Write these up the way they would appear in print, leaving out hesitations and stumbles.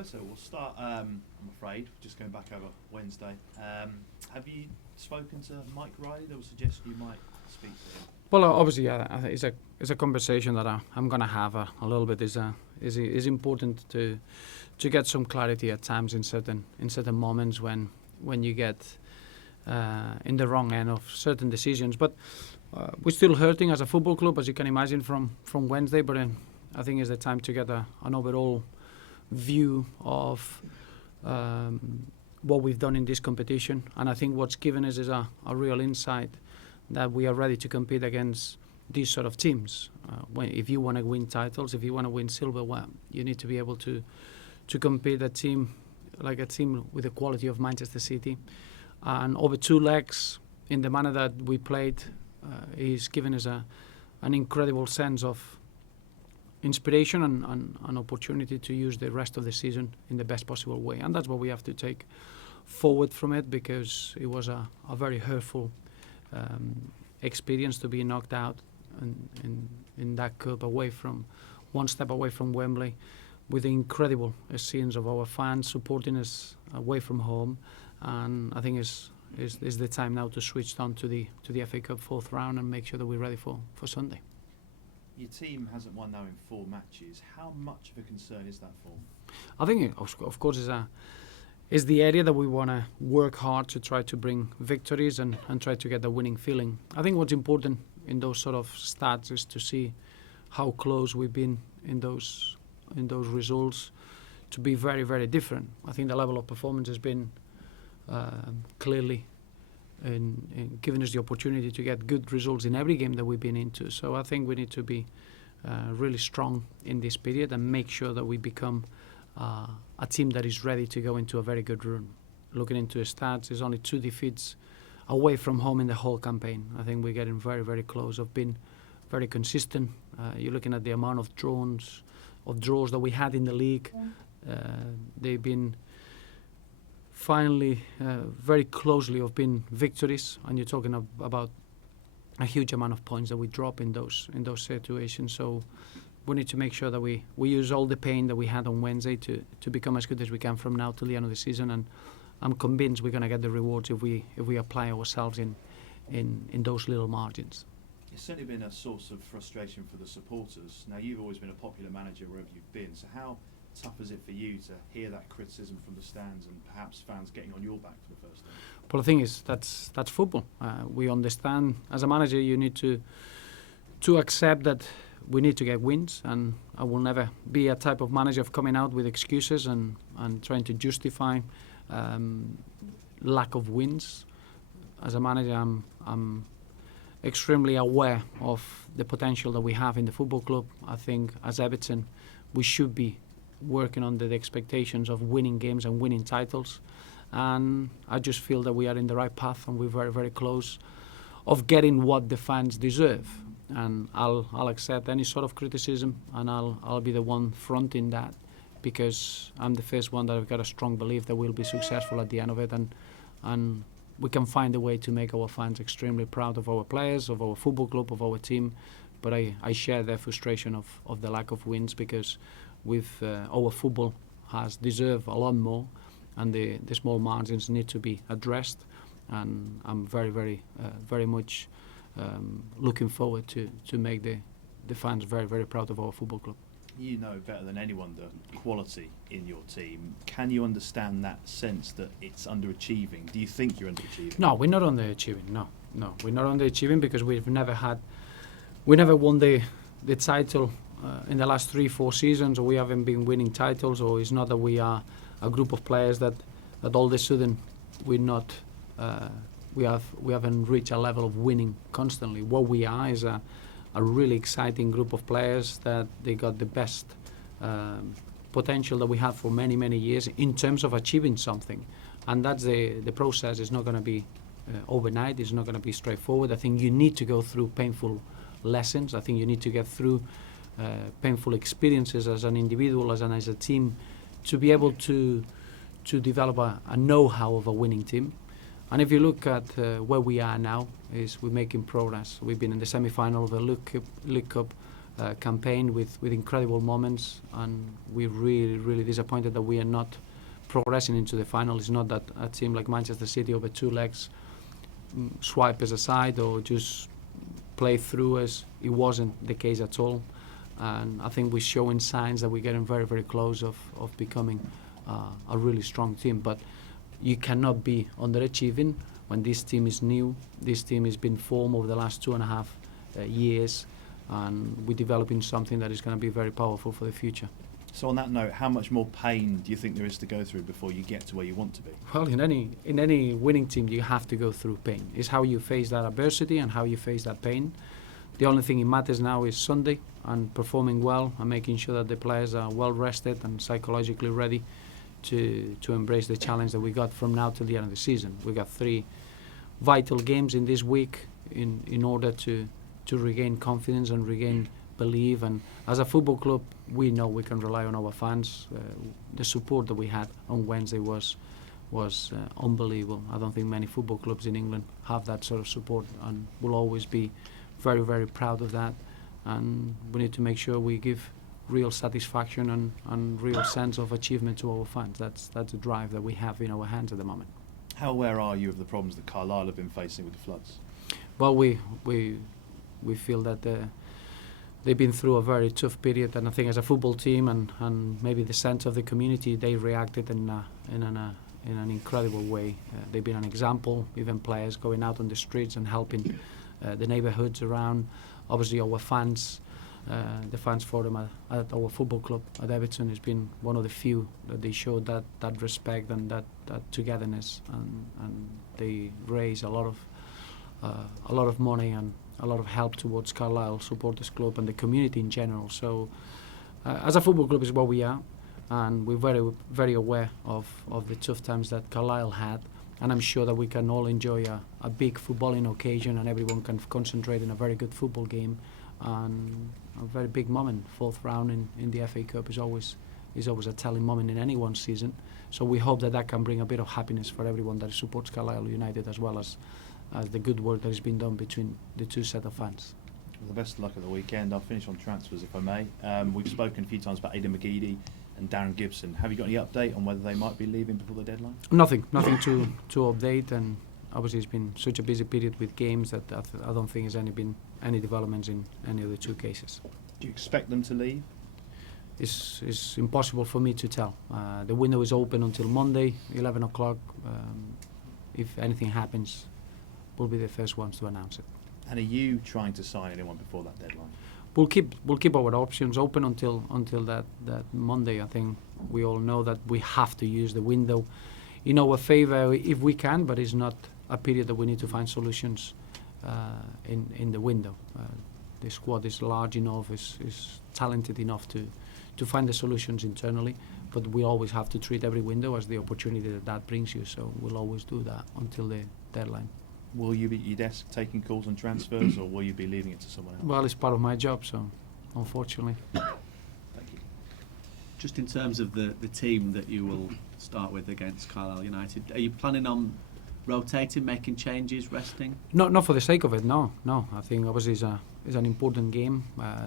Roberto, we'll start, I'm afraid, just going back over Wednesday. Have you spoken to Mike Riley? There was a suggestion you might speak to him. Well, obviously, I think it's a conversation that I'm going to have a little bit. Is important to get some clarity at times in certain moments when you get in the wrong end of certain decisions. But we're still hurting as a football club, as you can imagine from Wednesday. But I think it's the time to get an overall view of what we've done in this competition, and I think what's given us is a real insight that we are ready to compete against these sort of teams. If you want to win titles, if you want to win silverware, you need to be able to compete a team with the quality of Manchester City. And over 2 legs, in the manner that we played, is given us an incredible sense of inspiration and an opportunity to use the rest of the season in the best possible way. And that's what we have to take forward from it, because it was a very hurtful experience to be knocked out in that cup, one step away from Wembley, with the incredible scenes of our fans supporting us away from home. And I think it's the time now to switch on to the FA Cup 4th round and make sure that we're ready for Sunday. Your team hasn't won now in 4 matches. How much of a concern is that for? I think, of course, is the area that we want to work hard to try to bring victories and try to get the winning feeling. I think what's important in those sort of stats is to see how close we've been in those results to be very, very different. I think the level of performance has been clearly in giving us the opportunity to get good results in every game that we've been into. So I think we need to be really strong in this period and make sure that we become a team that is ready to go into a very good run. Looking into the stats, there's only 2 defeats away from home in the whole campaign. I think we're getting very, very close. I've been very consistent. You're looking at the amount of draws that we had in the league. They've been finally very closely of being victories, and you're talking about a huge amount of points that we drop in those situations. So we need to make sure that we use all the pain that we had on Wednesday to become as good as we can from now till the end of the season. And I'm convinced we're going to get the rewards if we apply ourselves in those little margins. It's certainly been a source of frustration for the supporters. Now, you've always been a popular manager wherever you've been, so how tough is it for you to hear that criticism from the stands and perhaps fans getting on your back for the first time? Well, the thing is, that's football. We understand, as a manager, you need to accept that we need to get wins, and I will never be a type of manager of coming out with excuses and trying to justify lack of wins. As a manager, I'm extremely aware of the potential that we have in the football club. I think as Everton, we should be working under the expectations of winning games and winning titles. And I just feel that we are in the right path, and we're very, very close of getting what the fans deserve. And I'll accept any sort of criticism, and I'll be the one fronting that, because I'm the first one that I've got a strong belief that we'll be successful at the end of it, and we can find a way to make our fans extremely proud of our players, of our football club, of our team. But I share their frustration of the lack of wins, because our football has deserved a lot more, and the small margins need to be addressed. And I'm very, very, very much looking forward to make the fans very, very proud of our football club. You know better than anyone the quality in your team. Can you understand that sense that it's underachieving? Do you think you're underachieving? No, we're not underachieving. No, we're not underachieving, because we never won the title in the last 3-4 seasons, or we haven't been winning titles, or it's not that we are a group of players that all of a sudden we're not. We haven't reached a level of winning constantly. What we are is a really exciting group of players that they got the best potential that we had for many, many years in terms of achieving something. And that's the process. It's not going to be overnight. It's not going to be straightforward. I think you need to go through painful lessons. I think you need to get through painful experiences as an individual, as a team, to be able to develop a know-how of a winning team. And if you look at where we are now, is we're making progress. We've been in the semi-final of the League Cup campaign with incredible moments, and we're really disappointed that we are not progressing into the final. It's not that a team like Manchester City over 2 legs swipe us aside or just play through us. It wasn't the case at all, and I think we're showing signs that we're getting very close of becoming a really strong team. But you cannot be underachieving when this team is new. This team has been formed over the last 2.5 years, and we're developing something that is going to be very powerful for the future. So on that note, how much more pain do you think there is to go through before you get to where you want to be? Well, in any winning team, you have to go through pain. It's how you face that adversity and how you face that pain. The only thing that matters now is Sunday and performing well and making sure that the players are well rested and psychologically ready to embrace the challenge that we got from now till the end of the season. We got 3 vital games in this week in order to regain confidence and regain belief. And as a football club, we know we can rely on our fans. The support that we had on Wednesday was unbelievable. I don't think many football clubs in England have that sort of support, and we'll always be very proud of that. And we need to make sure we give real satisfaction and real sense of achievement to our fans. That's the drive that we have in our hands at the moment. How aware are you of the problems that Carlisle have been facing with the floods? Well, we feel that they've been through a very tough period, and I think as a football team and maybe the sense of the community, they reacted in an incredible way. They've been an example, even players going out on the streets and helping the neighbourhoods around. Obviously our fans, the fans forum at our football club at Everton has been one of the few that they showed that respect and that togetherness, and they raise a lot of money and a lot of help towards Carlisle Supporters Club and the community in general. So as a football club is what we are, and we're very aware of the tough times that Carlisle had, and I'm sure that we can all enjoy a big footballing occasion and everyone can concentrate in a very good football game. And a very big moment, 4th round in the FA Cup is always a telling moment in anyone's season. So we hope that can bring a bit of happiness for everyone that supports Carlisle United, as well as the good work that has been done between the 2 set of fans. Well, the best of luck at the weekend. I'll finish on transfers if I may. We've spoken a few times about Aidan McGeady and Darren Gibson. Have you got any update on whether they might be leaving before the deadline? Nothing to update, and obviously it's been such a busy period with games that I don't think there's been any developments in any of the 2 cases. Do you expect them to leave? It's impossible for me to tell. The window is open until Monday, 11 o'clock. If anything happens, we'll be the first ones to announce it. And are you trying to sign anyone before that deadline? We'll keep our options open until that Monday. I think we all know that we have to use the window in our favour if we can, but it's not a period that we need to find solutions in the window. The squad is large enough, is talented enough to find the solutions internally, but we always have to treat every window as the opportunity that brings you, so we'll always do that until the deadline. Will you be at your desk taking calls on transfers, or will you be leaving it to someone else? Well, it's part of my job, so unfortunately. Thank you. Just in terms of the team that you will start with against Carlisle United, are you planning on rotating, making changes, resting? Not for the sake of it, no. I think obviously it's an important game.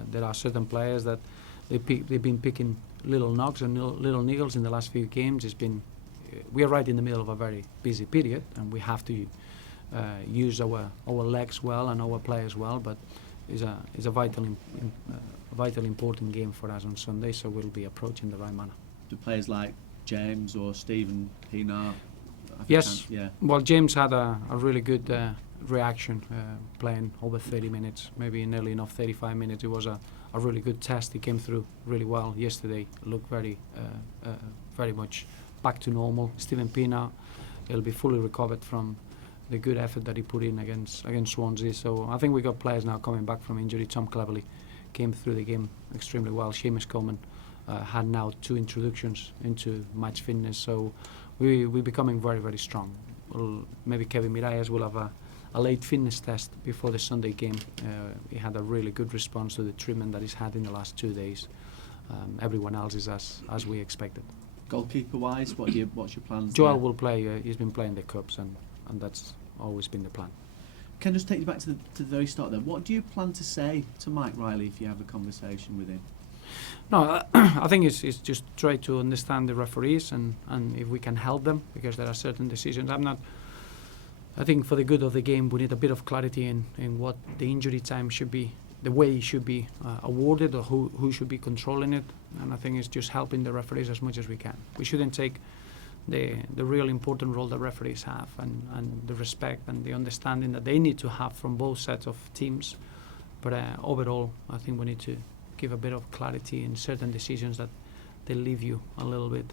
There are certain players that they've been picking little knocks and little niggles in the last few games. We are right in the middle of a very busy period, and we have to use our legs well and our players well, but it's a vitally important game for us on Sunday, so we'll be approaching the right manner. Do players like James or Stephen Pienaar? Yes. Yeah. Well, James had a really good reaction, playing over 30 minutes, maybe nearly enough 35 minutes. It was a really good test. He came through really well yesterday. Looked very much back to normal. Stephen Pienaar, he'll be fully recovered from the good effort that he put in against Swansea. So I think we got players now coming back from injury. Tom Cleverley came through the game extremely well. Seamus Coleman had now 2 introductions into match fitness. So we're becoming very strong. Maybe Kevin Miralles will have a late fitness test before the Sunday game. He had a really good response to the treatment that he's had in the last 2 days. Everyone else is as we expected. Goalkeeper wise, what's your plans? Joel there? will play. He's been playing the cups, and that's always been the plan. Can I just take you back to the very start then? What do you plan to say to Mike Riley if you have a conversation with him? No, I think it's just try to understand the referees and if we can help them, because there are certain decisions. I think for the good of the game, we need a bit of clarity in what the injury time should be, the way it should be awarded, or who should be controlling it. And I think it's just helping the referees as much as we can. We shouldn't take the real important role that referees have, and the respect and the understanding that they need to have from both sets of teams. But overall, I think we need to give a bit of clarity in certain decisions that they leave you a little bit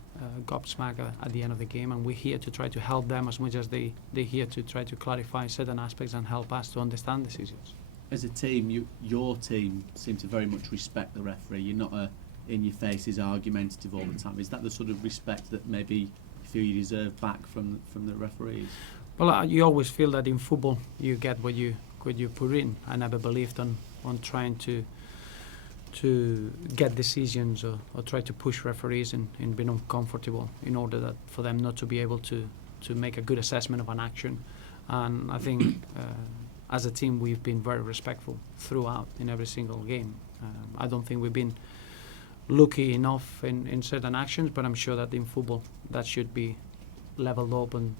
gobsmacked at the end of the game, and we're here to try to help them as much as they're here to try to clarify certain aspects and help us to understand decisions. As a team, your team seem to very much respect the referee. You're not in your faces argumentative all the time. Is that the sort of respect that maybe you feel you deserve back from the referees? Well, you always feel that in football you get what you put in. I never believed on trying to get decisions or try to push referees in being uncomfortable in order that for them not to be able to make a good assessment of an action. And I think as a team we've been very respectful throughout in every single game. I don't think we've been lucky enough in certain actions, but I'm sure that in football that should be leveled up and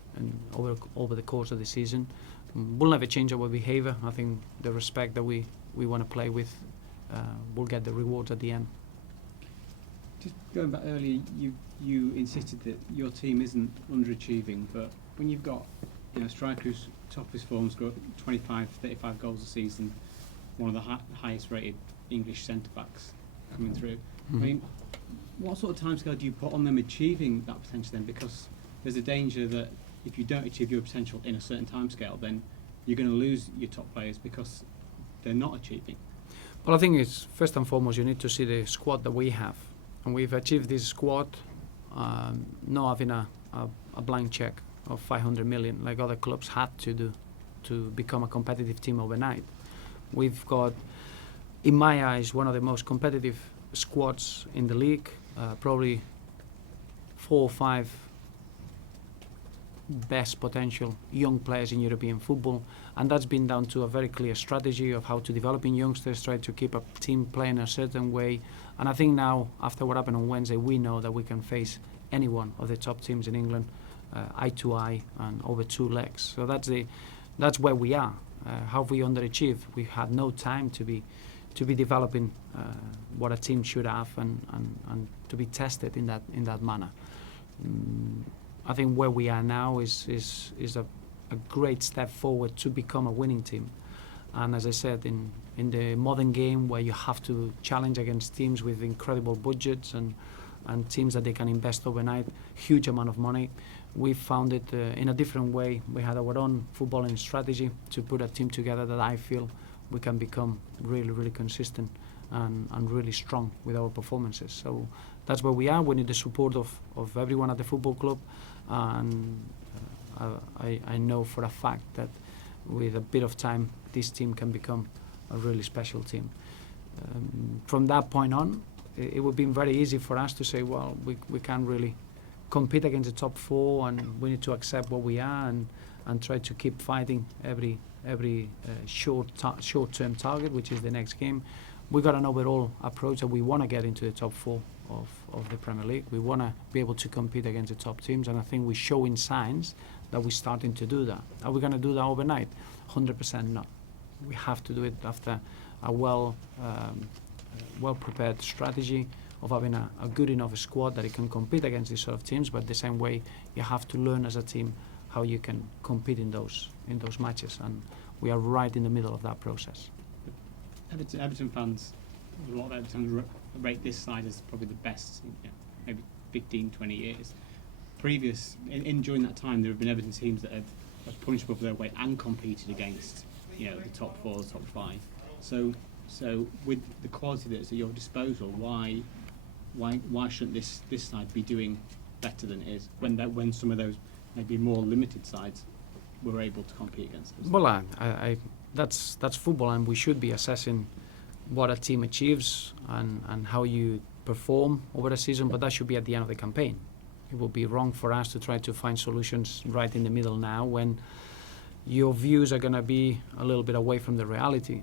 over the course of the season. We'll never change our behaviour. I think the respect that we want to play with, we'll get the rewards at the end. Just going back earlier, you insisted that your team isn't underachieving, but when you've got a striker who's top of his form, scored 25, 35 goals a season, one of the highest rated English centre-backs coming through, I mean, what sort of timescale do you put on them achieving that potential then? Because there's a danger that if you don't achieve your potential in a certain timescale, then you're going to lose your top players because they're not achieving. Well, I think it's first and foremost you need to see the squad that we have, and we've achieved this squad not having a blank check of 500 million like other clubs had to do to become a competitive team overnight. We've got, in my eyes, one of the most competitive squads in the league, probably 4 or 5 best potential young players in European football, and that's been down to a very clear strategy of how to develop in youngsters, try to keep a team playing a certain way. And I think now, after what happened on Wednesday, we know that we can face any one of the top teams in England eye to eye and over 2 legs. So that's where we are. How have we underachieved? We had no time to be developing what a team should have and to be tested in that manner. I think where we are now is a great step forward to become a winning team. And as I said, in the modern game where you have to challenge against teams with incredible budgets and teams that they can invest overnight, huge amount of money, we found it in a different way. We had our own footballing strategy to put a team together that I feel we can become really, really consistent and really strong with our performances. So that's where we are. We need the support of everyone at the football club, and I know for a fact that with a bit of time this team can become a really special team. From that point on, it would be very easy for us to say, well, we can't really compete against the top 4 and we need to accept what we are and try to keep fighting every short-term target, which is the next game. We got an overall approach that we want to get into the top 4 of the Premier League. We want to be able to compete against the top teams, and I think we're showing signs that we're starting to do that. Are we going to do that overnight? 100% not. We have to do it after a well-prepared strategy of having a good enough squad that it can compete against these sort of teams, but the same way you have to learn as a team how you can compete in those matches, and we are right in the middle of that process. Everton fans, a lot of Everton fans rate this side as probably the best in maybe 15, 20 years. During that time, there have been Everton teams that have punched above their weight and competed against the top 4, the top 5. So with the quality that's at your disposal, why shouldn't this side be doing better than it is when some of those maybe more limited sides were able to compete against us? Well, that's football, and we should be assessing what a team achieves and how you perform over a season, but that should be at the end of the campaign. It would be wrong for us to try to find solutions right in the middle now when your views are going to be a little bit away from the reality.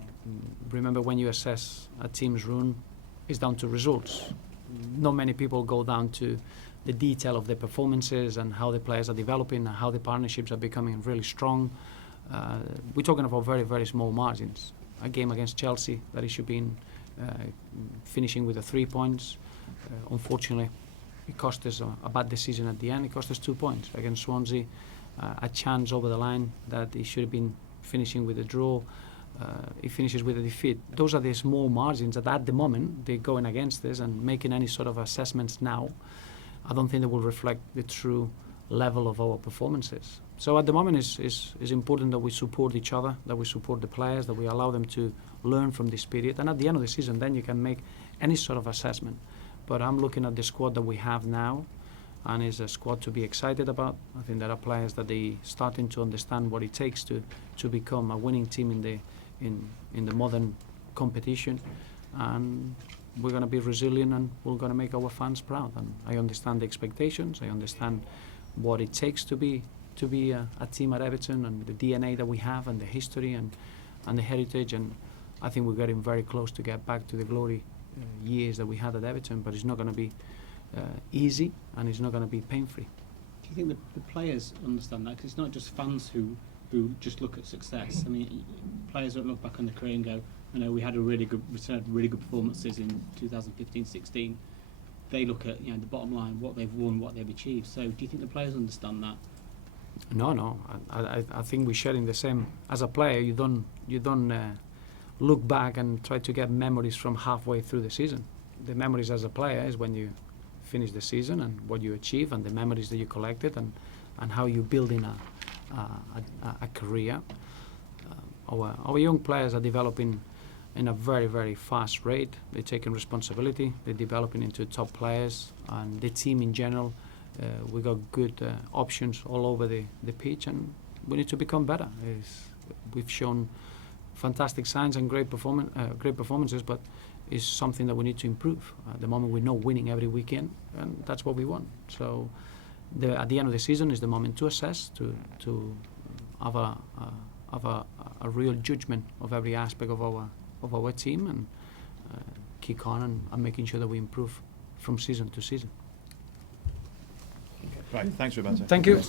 Remember, when you assess a team's run, it's down to results. Not many people go down to the detail of their performances and how the players are developing and how the partnerships are becoming really strong. We're talking about very, very small margins. A game against Chelsea that it should be finishing with 3 points. Unfortunately, it cost us a bad decision at the end. It cost us 2 points against Swansea. A chance over the line that it should have been finishing with a draw. It finishes with a defeat. Those are the small margins that at the moment they're going against us, and making any sort of assessments now, I don't think they will reflect the true level of our performances. So at the moment it's important that we support each other, that we support the players, that we allow them to learn from this period, and at the end of the season then you can make any sort of assessment. But I'm looking at the squad that we have now, and it's a squad to be excited about. I think there are players that they starting to understand what it takes to become a winning team in the modern competition, and we're going to be resilient and we're going to make our fans proud. And I understand the expectations. I understand what it takes to be a team at Everton, and the DNA that we have, and the history and the heritage. And I think we're getting very close to get back to the glory years that we had at Everton. But it's not going to be easy, and it's not going to be pain-free. Do you think the players understand that? Because it's not just fans who just look at success. I mean, players don't look back on their career and go, I know we had really good performances in 2015-16. They look at the bottom line, what they've won, what they've achieved. So do you think the players understand that? No. I think we're sharing the same. As a player, you don't look back and try to get memories from halfway through the season. The memories as a player is when you finish the season and what you achieve, and the memories that you collected, and how you build in a career. Our young players are developing in a very, very fast rate. They're taking responsibility. They're developing into top players, and the team in general. We got good options all over the pitch, and we need to become better. We've shown fantastic signs and great performances, but it's something that we need to improve. At the moment, we're not winning every weekend, and that's what we want. So, at the end of the season is the moment to assess, to have a real judgment of every aspect of our team, and kick on and making sure that we improve from season to season. Right, thanks Roberto. Thank you.